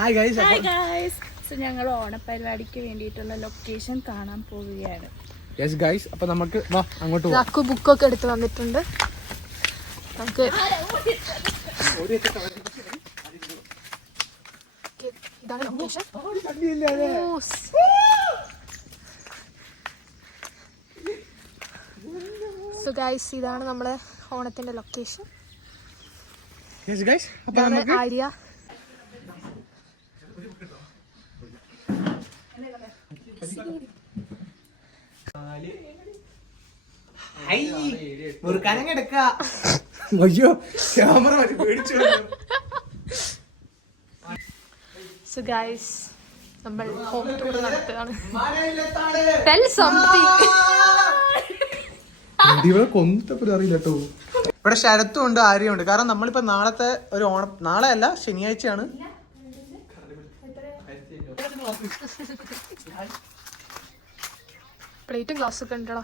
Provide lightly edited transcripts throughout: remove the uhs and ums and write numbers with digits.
Hi guys. So ഞങ്ങൾ ഓണപരിപാടിക്ക് വേണ്ടിയിട്ടുള്ള location കാണാൻ പോവുകയാണ്. യെസ് ഗൈസ്, അപ്പൊ നമുക്ക് വാ അങ്ങോട്ട് പോവാം. അക്കു ബുക്കൊക്കെ എടുത്ത് വന്നിട്ടുണ്ട്. നമുക്ക് ഇതാണ് ലൊക്കേഷൻ. സോ ഗൈസ്, ഇതാണ് നമ്മുടെ ഓണത്തിന്റെ ലൊക്കേഷൻ. യെസ് ഗൈസ്, അപ്പൊ നമുക്ക് ആര്യ അയ്യോ ക്യാമറ പേടിച്ചു. സോ ഗൈസ്, നമ്മൾ ഹോം ടൂർ നടത്തുകയാണ്. Tell something. ഇവിടെ കൊന്നപ്പോഴും അറിയില്ല കേട്ടോ. ഇവിടെ ശരത്തും ഉണ്ട്, ആര്യമുണ്ട്. കാരണം നമ്മളിപ്പോ നാളത്തെ ഒരു ഓണം, നാളെ അല്ല ശനിയാഴ്ചയാണ്. പ്ലേറ്റും ഗ്ലാസ് ഒക്കെ ഉണ്ടോ?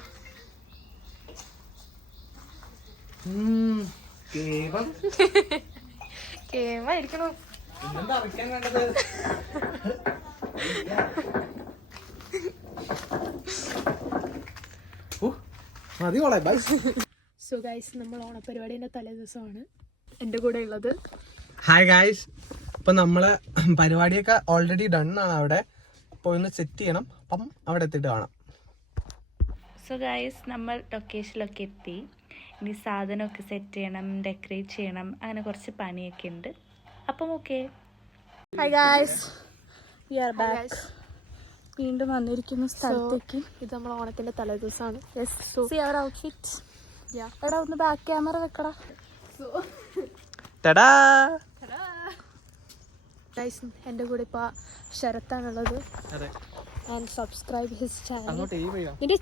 കേമായിരിക്കണോ? മതിയോളെ ബൈ. സോ ഗൈസ്, നമ്മൾ ഓണപരിപാടിന്റെ തലേ ദിവസമാണ് എൻ്റെ കൂടെ ഉള്ളത്. ഹായ് ഗൈസ്, ഇപ്പൊ നമ്മള് പരിപാടിയൊക്കെ ഓൾറെഡി ഡൺ ആണ്. അവിടെ അപ്പൊ ഒന്ന് സെറ്റ് ചെയ്യണം. അപ്പം അവിടെ എത്തിയിട്ട് കാണാം. സോ ഗൈസ്, നമ്മൾ ലൊക്കേഷനിലൊക്കെ എത്തി. ഇനി സാധനമൊക്കെ സെറ്റ് ചെയ്യണം, ഡെക്കറേറ്റ് ചെയ്യണം, അങ്ങനെ കുറച്ച് പണിയൊക്കെ ഉണ്ട്. അപ്പം okay. Hi guys, we are back. വീണ്ടും വന്നിരിക്കുന്ന സ്ഥലത്തേക്ക്. ഇത് നമ്മൾ ഓണത്തിന്റെ തലേ ദിവസമാണ്. See our outfit. എടാ ഒന്ന് ബാക്ക് ക്യാമറ വെക്കടാ. ഗൈസ്, എൻ്റെ കൂടെ ഇപ്പൊ ശരത്താണുള്ളത്. And subscribe his channel. നിന്റെ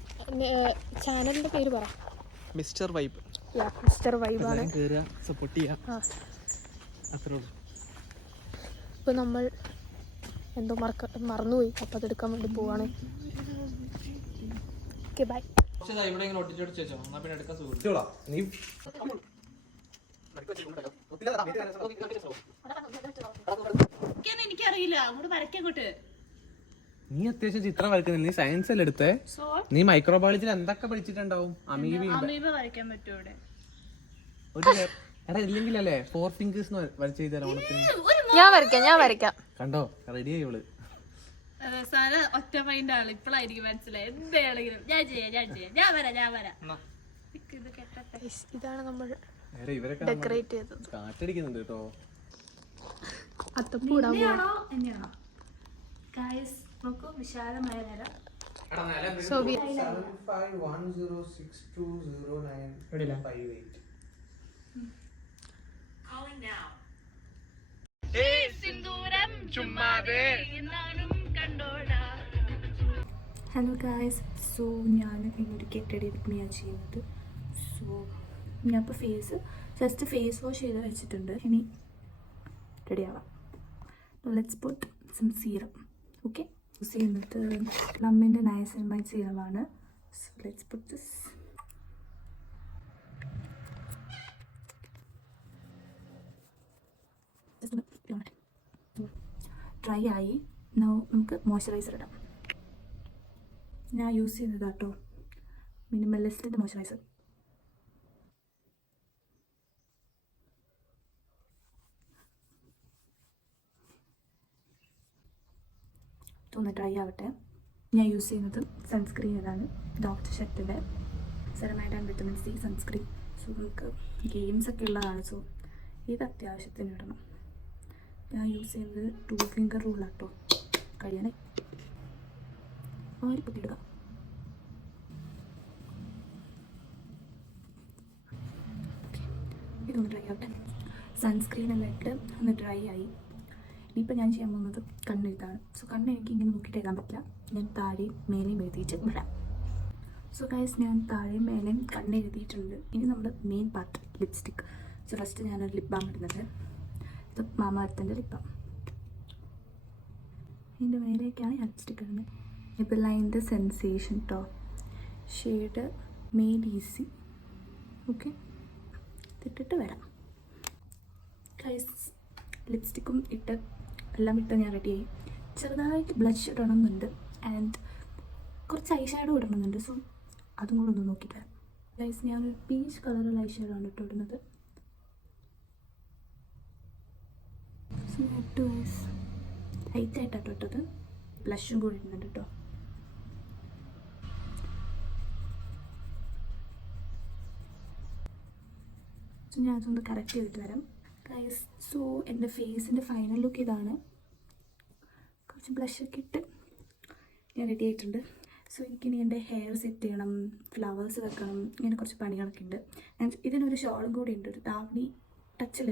ചാനലിന്റെ പേര് പറ. Mister vibe. മിസ്റ്റർ വൈബ് ആണ്. സപ്പോർട്ട് ചെയ്യാം. ഇപ്പൊ നമ്മൾ എന്തോ മറന്നുപോയി. അപ്പൊ അതെടുക്കാൻ വേണ്ടി പോവാണ്. Okay bye. എനിക്കറിയില്ല, അങ്ങോട്ട് വരക്കോട്ട്. നീ അത്യാവശ്യം ചിത്രം വരക്കുന്നില്ല. നീ സയൻസ് അല്ലേ എടുത്തേ? നീ മൈക്രോബയോളജിയിൽ എന്തൊക്കെ പഠിച്ചിട്ടുണ്ടാവും? അമീബ വരയ്ക്കാൻ പറ്റുമോ ഇവിടെ? എടാ ഇല്ലെങ്കിലല്ലേ 4 fingers വരച്ചു ചെയ്താൽ ഓണത്തിന്. ഞാൻ വരയ്ക്കാം. കണ്ടോ, റെഡി ആയി ഇവള്. ഒറ്റ മൈൻഡ് ആണ്. ഇപ്പോഴായിരിക്കും മനസ്സിലായി. എന്താണെങ്കിലും ഞാൻ വരാം. ഇതാണ് നമ്മൾ ഡെക്കറേറ്റ് ചെയ്തത്. കാറ്റടിക്കുന്നുണ്ട് കേട്ടോ. അത്തപ്പൂടാൻ നോക്കൂ, വിശാലമായ നില. ഹലോ ഗായ്സ്, സോ ഞാൻ ഇങ്ങോട്ട് കെട്ടടിയാണ് ചെയ്യുന്നത്. സോ ഞാനിപ്പോൾ ജസ്റ്റ് ഫേസ് വാഷ് ചെയ്ത് വെച്ചിട്ടുണ്ട്. ഇനി റെഡിയാവാം. Let's put some serum. Okay, use ചെയ്യുന്നത് പ്ലമ്മിൻ്റെ നയസിനമൈഡ് സീറമാണ്. So let's put this. Dry ആയി. നമുക്ക് മോയ്സ്ചറൈസർ ഇടാം. ഞാൻ യൂസ് ചെയ്യുന്നത് കേട്ടോ മിനിമലിസ്റ്റിൻ്റെ മോയ്സ്ചറൈസർ. ഒന്ന് ഡ്രൈ ആവട്ടെ. ഞാൻ യൂസ് ചെയ്യുന്നത് സൺസ്ക്രീൻ ഇതാണ്, ഡോക്ടർ ഷെറ്റിൻ്റെ ceramide and vitamin C sunscreen. So നമുക്ക് ഗെയിംസ് ഒക്കെ ഉള്ളതാണ്. സോ ഇത് അത്യാവശ്യത്തിന് ഇടണം. ഞാൻ യൂസ് ചെയ്യുന്നത് 2 finger റൂളാട്ടോ. കഴിയണേ ആര് പൊത്തിയിടുക. ഇതൊന്ന് ഡ്രൈ ആവട്ടെ. സൺസ്ക്രീൻ എല്ലാം ഇട്ട് ഒന്ന് ഡ്രൈ ആയി. ഇനിയിപ്പോൾ ഞാൻ ചെയ്യാൻ പോകുന്നത് കണ്ണെഴുത്താണ്. സോ കണ്ണ് എനിക്ക് ഇങ്ങനെ നോക്കിയിട്ട് എഴുതാൻ പറ്റില്ല. ഞാൻ താഴെയും മേലെയും എഴുതിയിട്ട് വരാം. സോ ഗൈസ്, ഞാൻ താഴെയും മേലെയും കണ്ണ് എഴുതിയിട്ടുണ്ട്. ഇനി നമ്മുടെ main part lipstick. So first ഞാനൊരു ലിപ് ബാം ഇടുന്നത്. ഇത് മാമാർത്തിൻ്റെ ലിപ് ബാം. ഇതിൻ്റെ മേലേക്കാണ് ഞാൻ ലിപ്സ്റ്റിക്ക് ഇടുന്നത്. ഇപ്പോൾ ലൈൻ്റെ സെൻസേഷൻ കേട്ടോ. Shade made easy. ഓക്കെ, ഇട്ടിട്ട് വരാം. ഗൈസ്, ലിപ്സ്റ്റിക്കും ഇട്ട് എല്ലാം ഇട്ട് ഞാൻ റെഡിയായി. ചെറുതായിട്ട് ബ്ലഷ് ഇടണമെന്നുണ്ട് ആൻഡ് കുറച്ച് ഐ ഷാഡോ ഇടണമെന്നുണ്ട്. സോ അതും കൂടെ ഒന്ന് നോക്കിയിട്ട് വരാം. ഗൈസ്, ഞാനൊരു പീച്ച് കളറുള്ള ഐ ഷാഡോ ആണ് ഇടുന്നത്. സോ ഇട്ടു ഗൈസ്, ലൈറ്റായിട്ടാട്ടോ ഇട്ടത്. ബ്ലഷും കൂടെ ഇടുന്നുണ്ട് കേട്ടോ. സോ ഞാൻ അതൊന്ന് കറക്റ്റ് ചെയ്തിട്ട് വരാം ഗൈസ്. സോ എൻ്റെ ഫേസിൻ്റെ ഫൈനൽ ലുക്ക് ഇതാണ്. കുറച്ച് ബ്ലഷൊക്കെ ഇട്ട് ഞാൻ റെഡി ആയിട്ടുണ്ട്. സോ എനിക്കിനി എൻ്റെ ഹെയർ സെറ്റ് ചെയ്യണം, ഫ്ലവേഴ്സ് വെക്കണം, ഇങ്ങനെ കുറച്ച് പണികളൊക്കെ ഉണ്ട്. ആൻഡ് ഇതിനൊരു ഷോളും കൂടി ഉണ്ട്, ഒരു ദാവണി ടച്ചിൽ.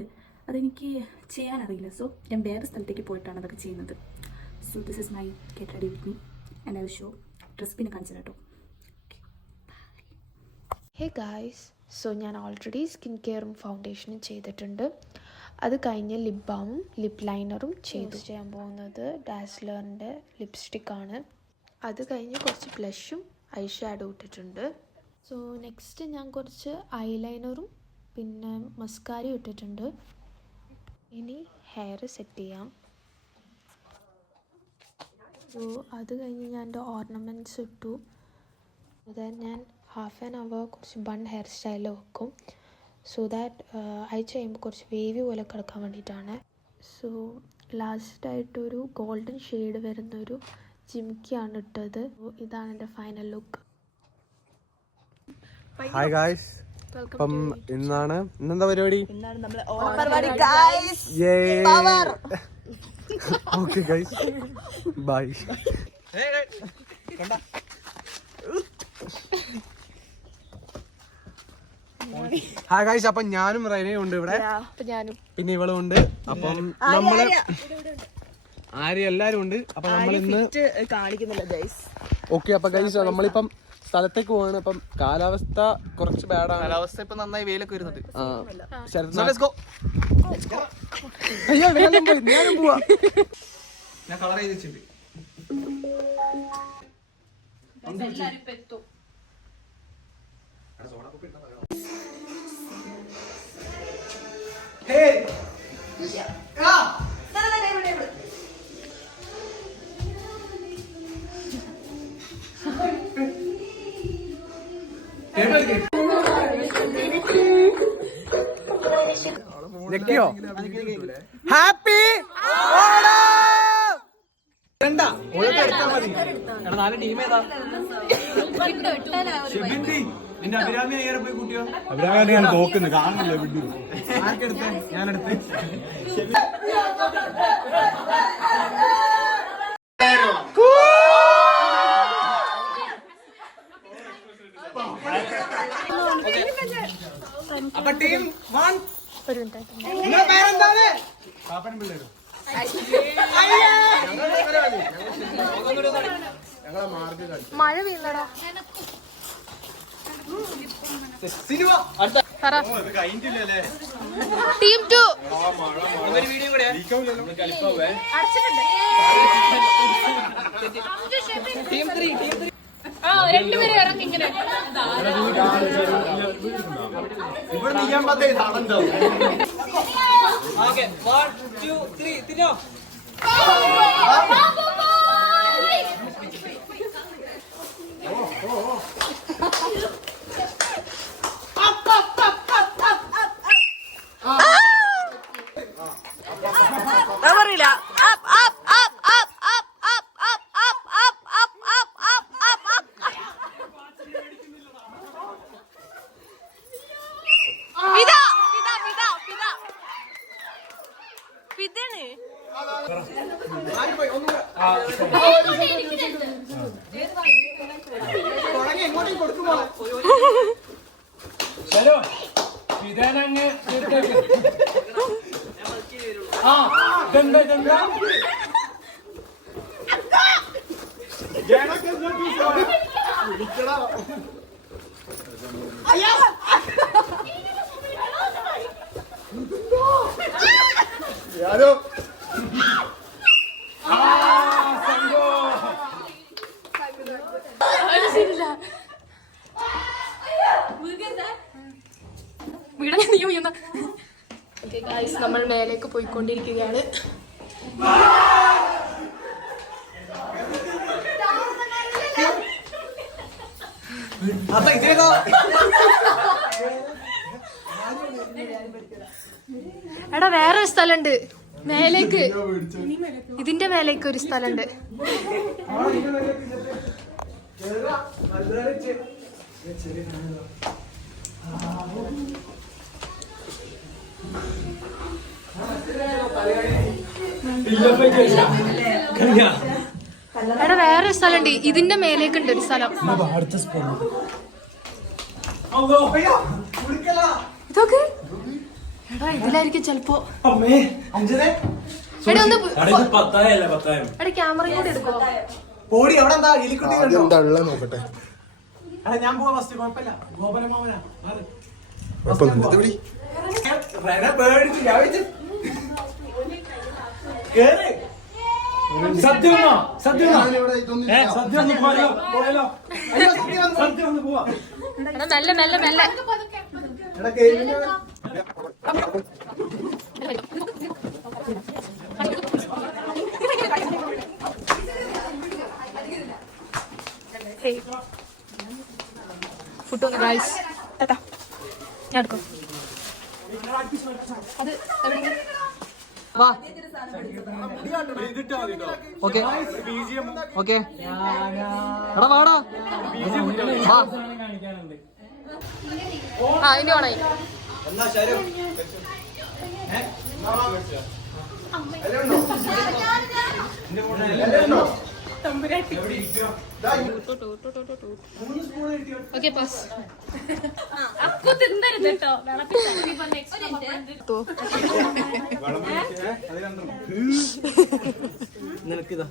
അതെനിക്ക് ചെയ്യാനറിയില്ല. സോ ഞാൻ വേറെ സ്ഥലത്തേക്ക് പോയിട്ടാണ് അതൊക്കെ ചെയ്യുന്നത്. So this is my get ready with me and I will show. Dress പിന്നെ കാണിച്ചു കേട്ടോ. ഹേ ഗായ്സ്, സോ ഞാൻ ഓൾറെഡി സ്കിൻ കെയറും ഫൗണ്ടേഷനും ചെയ്തിട്ടുണ്ട്. അത് കഴിഞ്ഞ് ലിപ് ബാമും ലിപ് ലൈനറും ചെയ്യാൻ പോകുന്നത് ഡാസ്ലറിൻ്റെ ലിപ്സ്റ്റിക്കാണ്. അത് കഴിഞ്ഞ് കുറച്ച് ബ്ലഷും ഐ ഷാഡോ ഇട്ടിട്ടുണ്ട്. സോ നെക്സ്റ്റ് ഞാൻ കുറച്ച് ഐലൈനറും പിന്നെ മസ്കാരയും ഇട്ടിട്ടുണ്ട്. ഇനി ഹെയർ സെറ്റ് ചെയ്യാം. സോ അത് കഴിഞ്ഞ് ഞാൻ എൻ്റെ ഓർണമെൻറ്റ്സ് ഇട്ടു. അതായത് ഞാൻ ഹാഫ് ആൻ അവർ കുറച്ച് ബൺ ഹെയർ സ്റ്റൈൽ വെക്കും. സോ ദാറ്റ് അയച്ച് കഴിയുമ്പോൾ കുറച്ച് വേവി പോലെ കിടക്കാൻ വേണ്ടിയിട്ടാണ്. സോ ലാസ്റ്റായിട്ടൊരു ഗോൾഡൻ ഷെയ്ഡ് വരുന്നൊരു ജിമിക്കിയാണ് ഇട്ടത്. ഇതാണ് എൻ്റെ ഫൈനൽ ലുക്ക്. ഹായ് ഗായ്സ്, അപ്പം ഇന്നെന്താ പരിപാടി? Okay guys, bye. Hi guys, അപ്പം ഞാനും റൈനയും ഉണ്ട് ഇവിടെ, പിന്നെ ഇവളും ഉണ്ട്. അപ്പം നമ്മള് ആര്യ എല്ലാരും ഉണ്ട്. അപ്പൊ നമ്മൾ ഇന്ന് ഓക്കെ. അപ്പൊ ഗൈസ്, നമ്മളിപ്പം സ്ഥലത്തേക്ക് പോവാണ്. അപ്പം കാലാവസ്ഥ കുറച്ച് ബാഡാണ്. കാലാവസ്ഥ ഇപ്പൊ നന്നായി വെയിലൊക്കെ വരുന്നുണ്ട്. അയ്യോ, ഞാനും പോവാ. ഞാൻ കളർ ചെയ്ത് വെച്ചിട്ടുണ്ട്. ഹാപ്പി നോക്കുന്നു കാണുന്നില്ല. ആർക്കെടുത്ത്? ഞാനെടുത്ത്. അപ്പൊ ടീം 1 മഴ വീണടാ. ടീം 2 ടീം 3 രണ്ടുപേരും ഇറങ്ങി ഇങ്ങനെ. ഇവിടെ നീക്കാൻ പറ്റേ സാധനം. ഓക്കെ, 1 2 3 തിന്നോ. നമ്മൾ മേലേക്ക് പോയിക്കൊണ്ടിരിക്കുകയാണ്. എടാ വേറൊരു സ്ഥലമുണ്ട് മേലേക്ക്, ഇതിന്റെ മേലേക്ക് ഒരു സ്ഥലമുണ്ട്. എടാ വേറൊരു സ്ഥലമുണ്ട്, ഇതിന്റെ മേലേക്കുണ്ട് ഒരു സ്ഥലം. ഇതൊക്കെ എടാ ഇതിലായിരിക്കും ചെലപ്പോ. എടാ ഒന്ന് എടാ ക്യാമറയും കൂടി എടുക്കോ. പോടി അവിടെ എന്താ എലിക്കുട്ടി കണ്ടോ? നോക്കട്ടെ. എടാ ഞാൻ പോവാ ഫസ്റ്റ്, കുഴപ്പമില്ല. ഗോപനമാവനാ പേടിച്ചു കേറ്. സത്യം സത്യം ഞാനിവിടെ ഇതൊന്നും ഇല്ല. സത്യം പോയാലോ പോയാലോ അയ്യോ, സത്യം. സത്യം ഒന്ന് പോവാ. എടാ മെല്ലെ മെല്ലെ മെല്ലെ. എടാ കേറില്ല. Food guys Tata. ഞാൻ എടുക്കും. അത് വാ. Okay okay. എടാ വാടാ. വാ. ആ ഇനി ഓണായി. എന്നാ ശരി. Okay pass. നിനക്കിതാ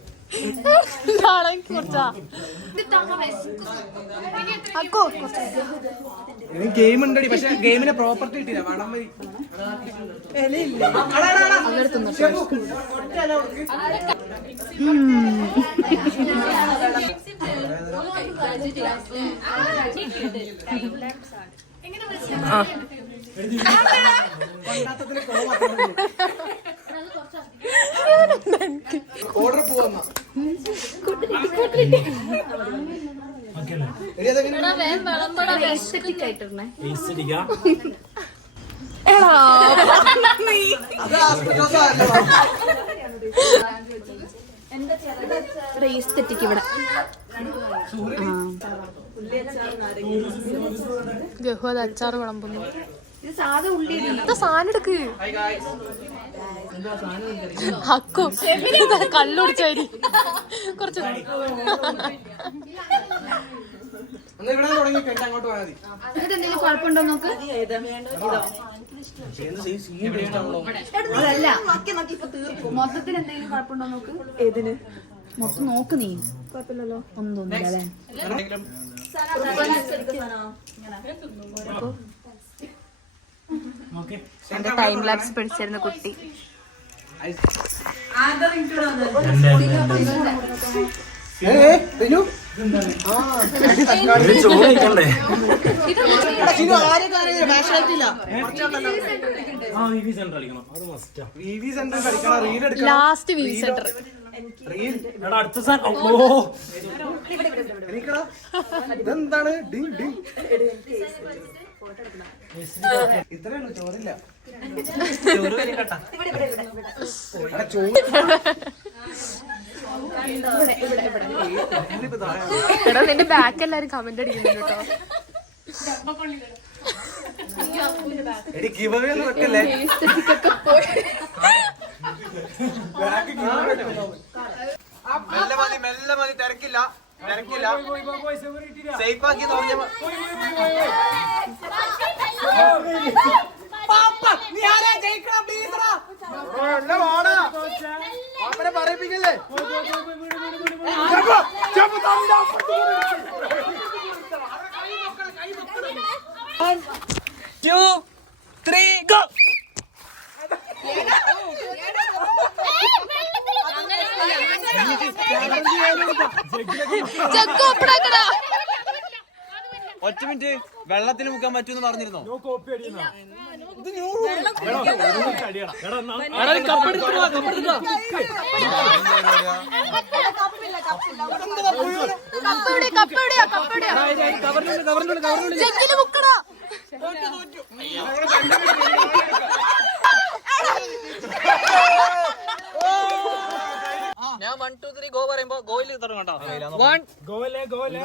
ഗെയിം ഉണ്ടടി, പക്ഷെ ഗെയിമിനെ പ്രോപ്പർട്ടി കിട്ടില്ല. വടം മതി. ഓർഡർ പോവാ. ഗഹു അത് അച്ചാറ് വിളമ്പുന്നു. സാധനം എടുക്ക്. ഹക്കു കള്ളുടിച്ചായി കുറച്ച്. ഇവിടെ തുടങ്ങി കേട്ട് അങ്ങോട്ട് പോയാൽ മതി. എന്തെങ്കിലും കുഴപ്പമുണ്ടോ നോക്ക്. അതല്ല മൊത്തത്തിൽ എന്തെങ്കിലും കുഴപ്പമുണ്ടോ നോക്ക്. ഏതിന് മൊത്തം നോക്ക്. നീ കുഴപ്പമില്ലല്ലോ, ഒന്നും തോന്നില്ല അല്ലേ? എന്റെ ടൈം ലാപ്സ് പിടിച്ചിരുന്ന കുട്ടി. ലാസ്റ്റ് വി സെന്റർ. ഇതെന്താണ്? ഇത്രയുള്ളൂ, ചോറില്ല. എടാ നിന്റെ ബാക്ക് എല്ലാരും കമന്റ് അടിക്കുന്നുണ്ട് കേട്ടോ. മെല്ലെ മതി, തിരക്കില്ല തിരക്കില്ല. സേഫാക്കി നോക്കിയ പറയിപ്പിക്കല്ലേ. ഒറ്റ മിനിറ്റ്, വെള്ളത്തിൽ മുക്കാൻ പറ്റൂന്ന് പറഞ്ഞിരുന്നോ? ഞാൻ 1 2 3 ഗോ പറയുമ്പോ ഗോയിൽ തുടങ്ങട്ടോ 1 ഗോലേ ഗോലേ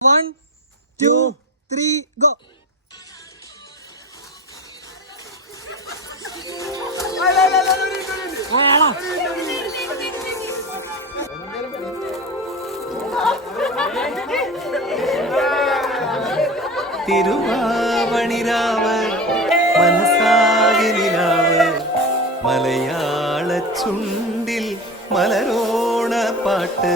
1 2 3 ഗോ തിരുവാവണിരാവ് മനസാകിനിലാവ് മലയാള ചുണ്ടിൽ മലരോണ പാട്ട്